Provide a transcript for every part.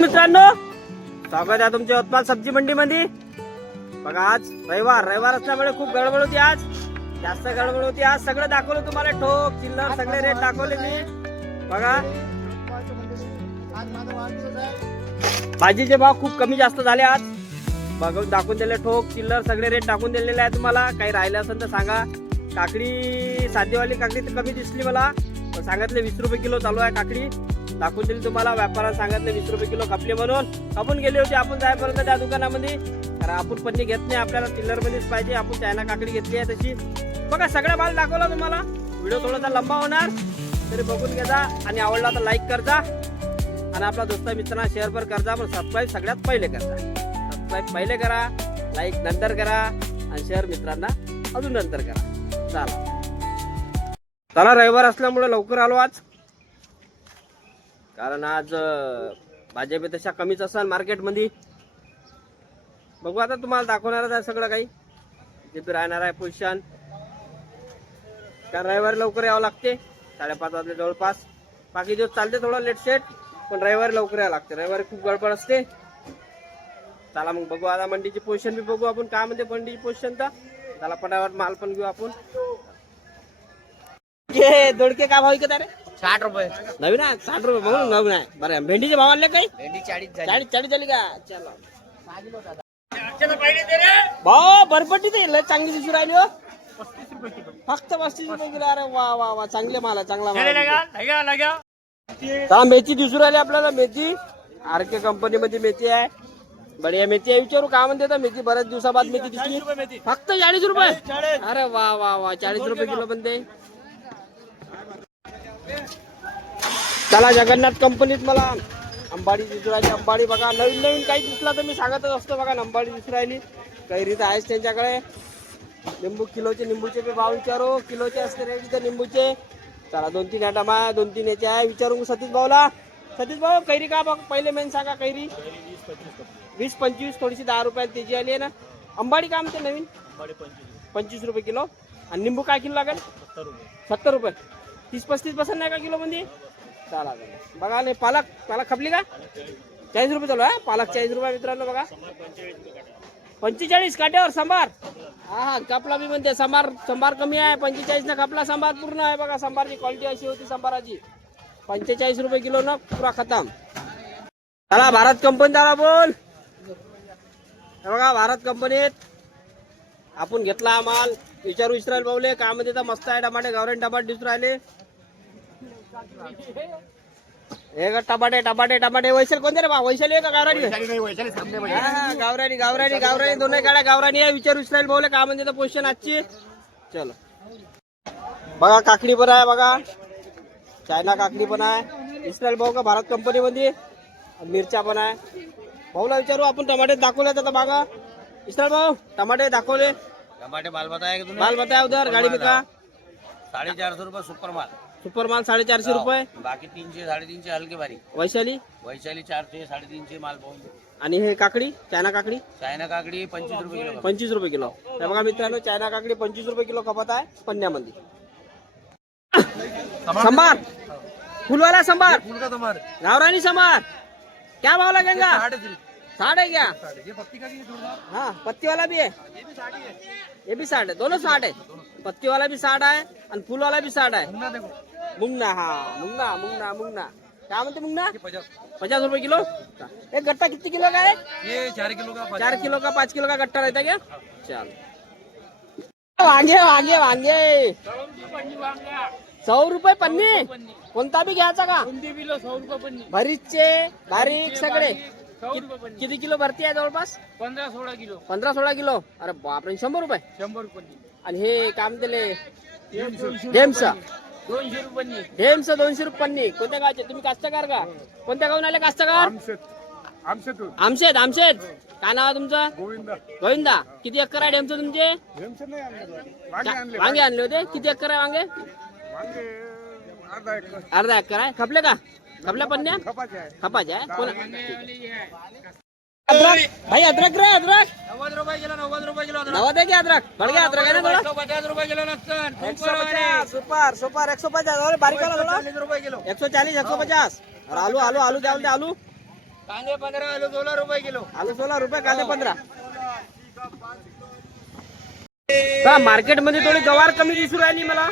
मित्रांनो, स्वागत आहे तुमच्या यवतमाळ सब्जी मंडी मध्ये. बघा आज रविवार असल्यामुळे खूप गडबड होती. आज जास्त गडबड होती. आज सगळं दाखवलं तुम्हाला, ठोक चिल्लर सगळे रेट दाखवले मी. बघा भाजीचे भाव खूप कमी जास्त झाले आज. बघा दाखवून दिले, ठोक चिल्लर सगळे रेट टाकून दिलेले आहे तुम्हाला. काही राहिले असेल तर सांगा. काकडी साधीवाली काकडी तर कमी दिसली मला, सांगितले 20 रुपये किलो चालू आहे काकडी. दाखवून दिली तुम्हाला, व्यापारात सांगितले 20 रुपये किलो खपले म्हणून. खपून गेली होती आपण जायपर्यंत त्या दुकानामध्ये. कारण आपण पन्नी घेत नाही, आपल्याला चिल्लर मध्येच पाहिजे. आपण चायना काकडी घेतली आहे तशी. बघा सगळा माल दाखवला तुम्हाला. व्हिडिओ थोडासा लंबा होणार तरी बघून घ्या आणि आवडला तर लाईक करजा आणि आपला दोस्ता मित्रांना शेअर पर करजा. पण सबस्क्राईब सगळ्यात पहिले करजा. सबस्क्राईब पहिले करा, लाईक नंतर करा आणि शेअर मित्रांना अजून नंतर करा. चला रविवार असल्यामुळे लवकर आलो आज. कारण आज भाज्यापेक्षा कमीच असेल मार्केटमध्ये. बघू आता तुम्हाला दाखवणारच आहे सगळं काही जे राहणार आहे पोझिशन. कारण रविवारी लवकर यावं लागते, 5:30 वाजले जवळपास. बाकी दिवस चालते थोडं लेट सेट, पण रविवारी लवकर यावं लागते. रविवारी खूप गडबड असते. चला मग बघू आता मंडीची पोझिशन बी बघू आपण काय म्हणते मंडीची पोझिशन. तर त्याला पटापट माल पण घेऊ आपण. दोडके काय भाव विकत आहे रे? 60 रुपये नवीन आहे. 60 रुपये बघू नवीन आहे. बरं भेंडीचे भाव आले काही? भेंडी 40 40 झाली का? चला भाऊ बरपटी ते लय चांगली दिसू राहिली हो. 35 रुपये किलो, फक्त 35 रुपये किलो. अरे वा वा वा, चांगले माल आहे, चांगला माल. लगा मेथी दिसू राहिली आपल्याला. मेथी आरके कंपनी मध्ये मेथी आहे. बढिया मेथी आहे. विचारू काय म्हणते तर मेथी बऱ्याच दिवसाबाद मेथी दिसली. फक्त 40 रुपये. अरे वा वा वा, 40 रुपये किलो बनते. चला जगन्नाथ कंपनीत मला अंबाडी दिसू राहिली. अंबाडी बघा, नवीन नवीन काही दिसला तर मी सांगतच असतो. बघा अंबाडी दिसू राहिली. कैरी तर आहेच त्यांच्याकडे. लिंबू किलोचे, निंबूचे बी भाव विचारू. किलोचे असते रेट इथे निंबूचे. चला 2-3 आयटम आहे, 2-3 याचे आहे. विचारू सतीश भाऊला. सतीश भाऊ कैरी का बघ पहिले मेन सांगा. कैरी 20-25, थोडीशी 10 रुपयात त्याची आली आहे ना. अंबाडी काय म्हणते नवीन? 25 रुपये किलो. आणि निंबू काय किलो लागेल? 70 रुपये. 30-35 बसन नाही का किलो मध्ये? चला बघा. नाही पालक खपली का? 40 रुपये चालू आहे पालक. 40 रुपये मित्रांनो. बघा 45 काट्यावर सांबार. हा कापला बी म्हणते. सांबार कमी आहे. 45 ना कापला सांबार पूर्ण आहे. बघा सांबारची क्वालिटी अशी होती सांबाराची. 45 रुपये किलो ना पुरा खतम. चला भारत कंपनी त्याला बोल. बघा भारत कंपनीत आपण घेतला माल. विचारू इस्रायल पावले काय म्हणते तर मस्त आहे. टमाटे गावरान टमाटे दिसून राहिले. हे का टमाटे वैशाल कोणते रे बा? वैशाली आहे का गावरानी? गावरानी दोन्ही गाड्या गावरानी आहे. विचारू इस्रायल भाऊले काय म्हणते तर पोझिशन आजची. चलो बघा काकडी पण आहे. बघा चायना काकडी पण आहे. इस्रायल भाऊ का भारत कंपनी मध्ये. मिरच्या पण आहे. भाऊला विचारू आपण. टमाटे दाखवले तर बघा इस्रायल भाऊ टमाटे दाखवले. टमाटे माल बताया माल बताया उधर गाड़ी में का? 450 रुपये सुपर माल. सुपर माल 450 रुपये. बाकी 300 350 हलके भारी. वैशाली 400 350 माल पाहून. आणि हे काकडी चायना काकडी? चायना काकडी 25 रुपये किलो. 25 रुपये किलो. हे बघा मित्रांनो चायना काकडी 25 रुपये किलो खपत आहे पन्न्यामध्ये. सांबार फुलवाला सांबार, गावरानी सांबार क्या भाव लगेगा? 60 है क्या? हाँ पत्ती वाला भी है. ये भी 60 है. दोनों 60 है. पत्ती वाला भी 60 है आणि फूल वाला भी 60 है. मुंगना. हाँ मुंगना क्या म्हणते मुंगना? 50 रुपये किलो. एक गट्टा कितनी किलो का है? ये 4 किलो का. 4 किलो का 5 किलो का गट्टा रहता है क्या? चल वांगे 100 रुपये पन्नी. कोणता बी घ्यायचा का? भरीचे बारीक सगळे. किती किलो भरती आहे जवळपास? 15-16 किलो. 15-16 किलो. अरे बापरे 100 रुपये. 100 रुपये. आणि हे काम दिले डेम्स 200 रुपये. डेम्स 200 रुपये पन्नी. कोणत्या गावचे तुम्ही? कास्तकार का? कोणत्या गावून आले कास्तकार? आमशेत. काय नाव आहे तुमचं? गोविंदा. किती एकर आहे डेमचं तुमचे? वांगे आणले होते. किती एकर आहे वांगे? अर्धा एकर आहे. खपले का? खपल्या पन्न्या खपाच्या आहे. अदरक भाई, अदरक रे अदरक 90 रुपये किलो 90 रुपये किलो 90 की अदरक बढ़ गया अदरक है ना थोड़ा 150 रुपये किलो लसन 150 सुपर सुपर 150 और बारीक वाला थोड़ा 40 रुपये किलो 140 150 और आलू आलू आलू क्या बोलते आलू कांदे 15 आलू 16 रुपये किलो आलू 16 रुपये कांदे 15 का मार्केट मध्ये थोडी गवार कमी दिसू राहिली मला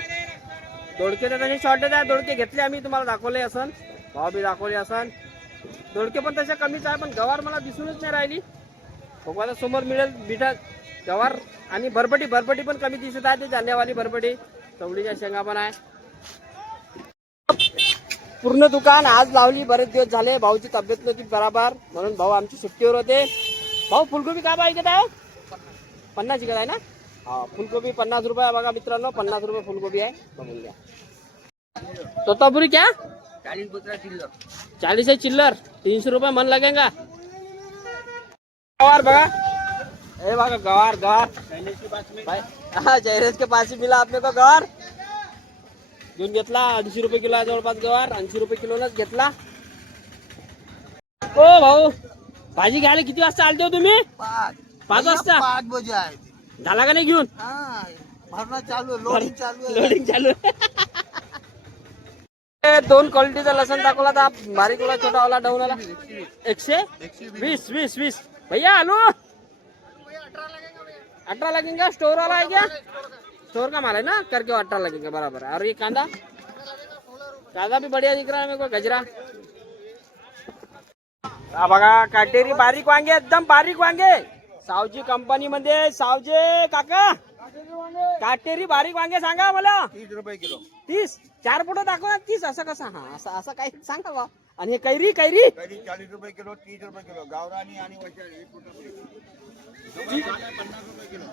दोडके तर तसे शॉर्टेज आहे दोडके घेतले आम्ही तुम्हाला दाखवले असन भाव बी दाखवले असन दोडके पण तसे कमीच आहे पण गवार मला दिसूनच नाही राहिली भगवान समोर मिळेल बिठा गवार आणि बरबटी बरबटी पण कमी दिसत आहे ते जांभळेवाली बरबटी चवळीच्या शेंगा पण आहे पूर्ण दुकान आज लावली बरेच दिवस झाले भाऊची तब्येत नव्हती बराबर म्हणून भाऊ आमची सुट्टीवर होते भाऊ फुलगोबी काय भाव विकत आहे 50 विकत आहे ना हा फुलगोबी 50 रुपये बघा मित्रांनो 50 रुपये फुलगोबी आहे बघून घ्या तोतापुरी क्या 40 पुत्रा किलो 40 है चिल्लर 300 रुपये मन लगेगा गवार बघा ए बघा गवार गवार भाई हाँ जयरेज के पास ही मिला आपने को गवार घेऊन घेतला 80 रुपये किलो आहे जवळपास गवार 80 रुपये किलोलाच घेतला ओ भाऊ भाजी घ्यायला किती वाजता आलते हो तुम्ही 5 वाजता 5 बजे आहे झाला का नाही घेऊन हा भरणं चालू आहे लोडिंग चालू आहे लोडिंग चालू आहे दोन क्वालिटीचा लसन दाखवला था बारीक वाला छोटा वाला डाऊन वाला 120 20 20 भैया आलू 18 लगेगा स्टोर वाला है क्या स्टोर का माल है ना करके 18 लगेगा बराबर है और ये कांदा कांदा भी बढ़िया दिख रहा है मेरे को गजरा हा बघा काटेरी बारीक वांगे एकदम बारीक वांगे सावजी कंपनी मध्ये सावजे काका काटेरी बारीक वांगे सांगा मला 30 रुपये किलो 30 4 फुट दाखव ना 30 असं कसं हा असं असं काय सांगा बा आणि हे कैरी कैरी कधी 40 रुपये किलो 30 रुपये किलो गावरानी आणि वशाळी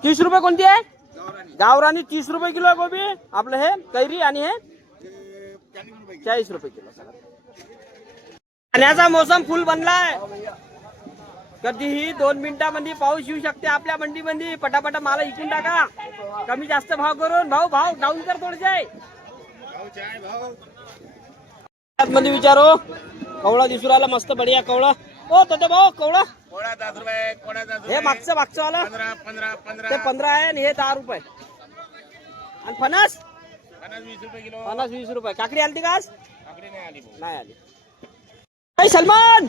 30 रुपये कोणती आहे गावरानी 30 रुपये किलो आहे गोबी आपलं हे कैरी आणि हे 40 रुपये किलो पाण्याचा मोसम फुल बनलाय कधीही 2 मिनिटांमध्ये पाऊस येऊ शकते आपल्या मंडीमध्ये पटापटा माल इकून टाका कमी जास्त भाव करून भाऊ भाव डाऊन कर थोडसे मध्ये विचारो कवळा दिसू राहिला मस्त बढिया कवळा ओ तो भाऊ कवळा कोणा 10 रुपये कोणा 10 हे मागचं वाला 15 ते 15 आहे आणि हे 10 रुपये आणि फणस 20 रुपये किलो 20 रुपये काकडी आलती का आज आकडे नाही आली नाही आली भाई सलमान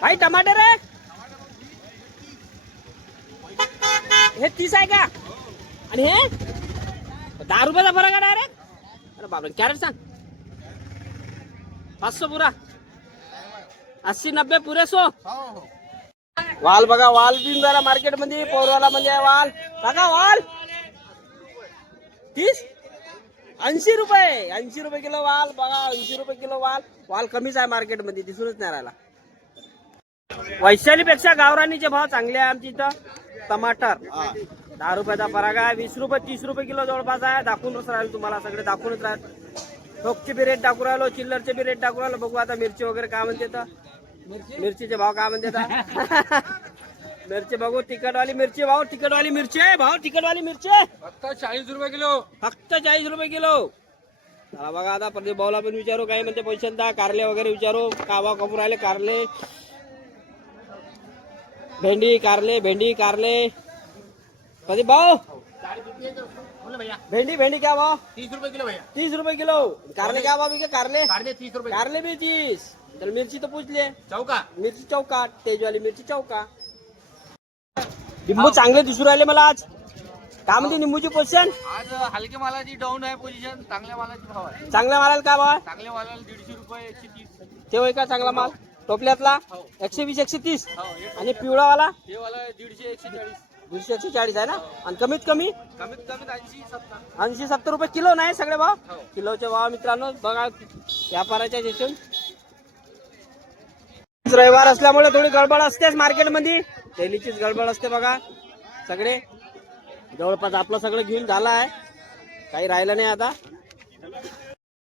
भाई टमाटर आहे हे 30 आहे का आणि हे 10 रुपयाचा फरक आहे डायरेक्ट अरे बापरे कॅरेट सांग 500 पुरा 80 90 पुरे 100 वाल बघा वाल बिन जरा मार्केट मध्ये पौरवाला म्हणजे आहे वाल बघा वाल 30 80 रुपये किलो वाल बघा 80 रुपये किलो वाल वाल कमीच आहे मार्केट मध्ये दिसूनच नाही राहिला वैशाली पेक्षा गावरानीचे भाव चांगले आहे आमच्या इथं टमाटर 10 रुपयाचा फरक आहे 20 रुपये 30 रुपये किलो जवळपास आहे दाखवूनच राहील तुम्हाला सगळे दाखवूनच राहील ठोकचे बी रेट टाकू राहिलो चिल्लरचे बी रेट टाकू राहिलो बघू आता मिरची वगैरे काय म्हणते तर मिरचीचे भाव काय म्हणते तर मिरची बघू तिखटवाली मिरची भाव तिखटवाली मिरची आहे भाव तिखटवाली मिरची आहे फक्त 40 रुपये किलो फक्त 40 रुपये किलो चला बघा आता प्रदीप भाऊला पण विचारू काय म्हणते पैशांचा कारले वगैरे विचारू का भाव कपूर राहिले कारले भेंडी कारले प्रदीप भाऊ भेंडी क्या भाव 30 रुपये किलो भैया 30 रुपये किलो कारले क्या भाव कारले कांदे 30 रुपये कारले भी 30 चल मिर्ची तो पूछ ले चौका मिरची चौका तेजवाली मिरची चौका लिंबू चांगले दिसू राहिले मला आज काय म्हणते निंबूची पोझिशन आज हलक्या मालाची डाऊन आहे पोझिशन चांगल्या मालाची भाव आहे चांगल्या मालाला काय भाव चांगल्या मालाला 150 रुपये 130 ते होय का चांगला माल टोपल्यातला 120 130 आणि पिवळावाला हे वाला 150 140 200 140 आहे ना आणि कमीत कमी कमीत कमीत 80 70 80 70 रुपये किलो नाही सगळे भाव किलोचे भाव मित्रांनो बघा व्यापाराच्या याच्यातून रविवार असल्यामुळे थोडी गडबड असतेच मार्केटमध्ये डेलीचीच गडबड असते बघा सगळे जवळपास आपलं सगळं घेऊन झालं आहे काही राहिलं नाही आता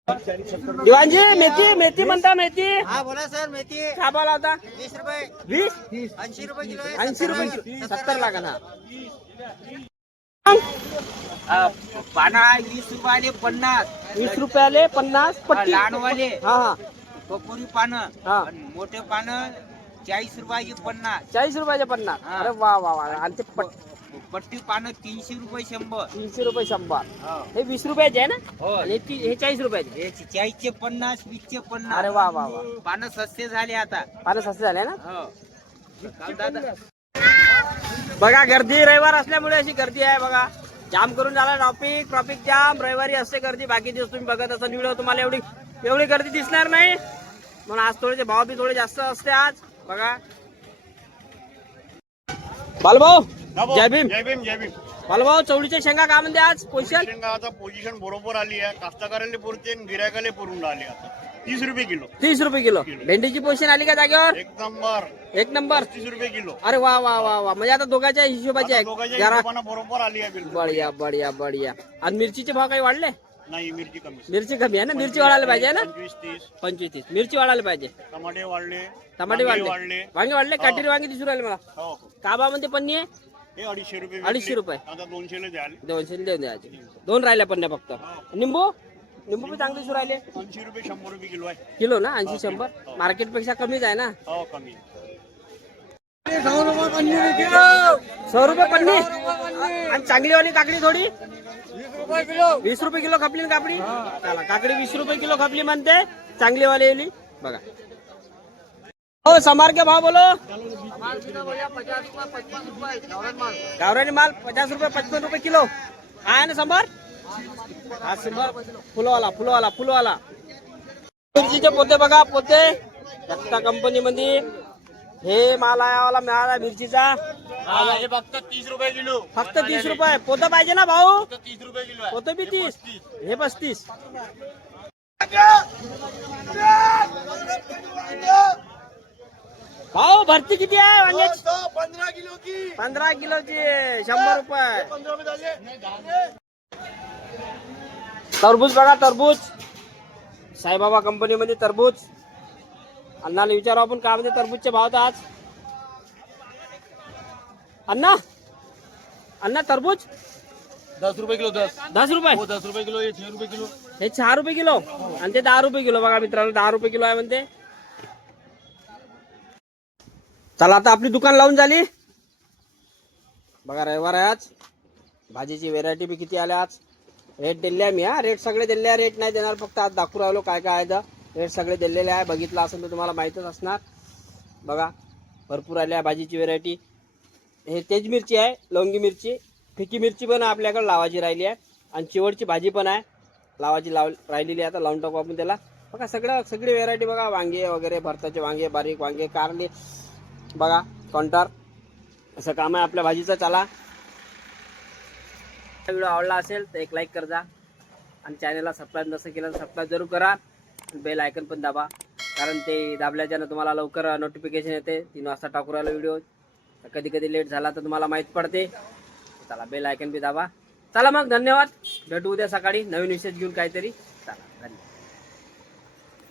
दिवाणजी मेथी म्हणता मेथी हा बोला सर मेथी काय भाव लावता 20 रुपये 20 80 रुपये किलो 80 रुपये किलो 70 लागा ना पाना 20 रुपयाले 50 20 रुपयाले 50 पट्टी लहानवाले हा हा बपुरी पानं हा आणि मोठे पानं 40 रुपयाची 50. 40 रुपयाचे 50. हा. अरे वा वा वा. आणि ते पट्टी पानं 300 रुपये 100. 300 रुपये 100. हो. हे 20 रुपयाचे आहे ना? हो. आणि हे 40 रुपयाचे. हे 40चे 50, 20चे 50. अरे वा वा वा. पानं सस्ते झाले आता. फारच स्वस्त झाले ना? हो. दादा बघा गर्दी रविवार असल्यामुळे अशी गर्दी आहे बघा. जाम करून झाला ट्रॉफिक जाम. रविवारी असते गर्दी. बाकी दिवस तुम्ही बघत असाल व्हिडिओ तुम्हाला एवढी गर्दी दिसणार नाही. म्हणून आज थोडेसे भाव बी थोडे जास्त असते आज बघा. बालभाऊ जय भीम. जय भीम जय भीम. बालभाऊ चवळीच्या शेंगा काय म्हणते आज पोझिशन? शेंगा आता पोझिशन बरोबर आली आहे. कास्तकाराला पुरते गिरायकाला पुरून राहिली आता 30 रुपये किलो. 30 रुपये किलो. भेंडीची पोझिशन आली का जागेवर? एक नंबर एक नंबर. 30 रुपये किलो. अरे वा वा वा वा. म्हणजे आता दोघांच्या हिशोबाचे आता आहे दोघांच्या जरा. हिशोबानं बरोबर आली आहे बिलकुल. बढिया बढिया बढिया. आणि मिरचीचे भाव काही वाढले? नाही मिरची कमी. मिरची कमी आहे ना? मिरची वाढायला पाहिजे ना? 25-30. 25-30 मिरची वाढायला पाहिजे. टमाटे वाढले. टमाटे वांगे वाढले. वांगे वाढले. काटेरी वांगे दिसून राहिले मला. हो हो. का भाव म्हणते पन्नी आहे? हे 250 रुपये. 250 रुपये. आता 200 ला द्याल. 200 देऊन द्यायचे. 2 राहिल्या पन्न्या फक्त. निंबू पण चांगले दिसून राहिले. 80 रुपये 100 रुपये किलो आहे. किलो ना? 80-100 मार्केट पेक्षा कमीच आहे ना? हो कमी. 100 रुपये पन्नी. आणि चांगलीवाली काकडी थोडी 20 रुपये किलो खपली ना काकडी. चला काकडी 20 रुपये किलो खपली म्हणते चांगलीवाली वाली बघा. हो समार के भाव बोलो. गावरानी माल 50 रुपये 55 रुपये किलो आहे ना संभार. हा संभार फुलवाला. मिरचीचे पोते बघा. पोते दत्ता कंपनी मध्ये हे माल आयावाला मिळाला मिरचीचा. हे फक्त 30 रुपये किलो. फक्त 30 रुपये. पोतं पाहिजे ना भाऊ? 30 रुपये किलो आहे. पोतं बी 30. हे 35. भाऊ भरती किती आहे वांग्याची? 15 किलो की 15 किलोची 100 रुपये. 15 रुपये झाले. तरबूज बघा. तरबूज साईबाबा कंपनी मध्ये तरबूज. अण्णाला विचारू आपण काय म्हणजे तरबूजचे भाव तर आज. अण्णा तरबूज 10 रुपये किलो 10. 10 रुपये. 10 रुपये किलो. हे 6 रुपये किलो. हे 6 रुपये किलो आणि ते 10 रुपये किलो बघा मित्रांनो. 10 रुपये किलो आहे म्हणते. चला आता आपली दुकान लावून झाली बघा. रविवार आहे आज. भाजीची व्हेरायटी बी किती आल्या आज. रेट दिले आहे मी. रेट सगळे दिले आहे. रेट नाही देणार फक्त आज दाखवू राहिलो काय काय आहे. रेट सगळे दिलेले आहे. बघितलं असेल तर तुम्हाला माहीतच असणार बघा. भरपूर आल्या भाजीची व्हेरायटी. हे तेज मिरची आहे. लवंगी मिरची. फिकी मिरची पण आपल्याकडे लावायची राहिली आहे. आणि चिवडची भाजी पण आहे लावायची राहिलेली आहे. आता लावून टाकू आपण त्याला बघा. सगळी व्हेरायटी बघा. वांगे वगैरे भरताचे वांगे बारीक वांगे कारले बघा. काउंटर असं काम आहे आपल्या भाजीचं. चला व्हिडिओ आवडला असेल तर एक लाईक करा आणि चॅनलला सबस्क्राईब नसेल केलं तर सबस्क्राईब जरूर करा. बेल आयकन पण दाबा कारण ते दाबल्याच्यानं तुम्हाला लवकर नोटिफिकेशन येते. 3 वाजता टाकू राहिला व्हिडिओ. कधी कधी लेट झाला तर तुम्हाला माहीत पडते. चला बेल आयकन बी दाबा. चला मग धन्यवाद. भेटू उद्या सकाळी नवीन विषय घेऊन काहीतरी. चला धन्यवाद.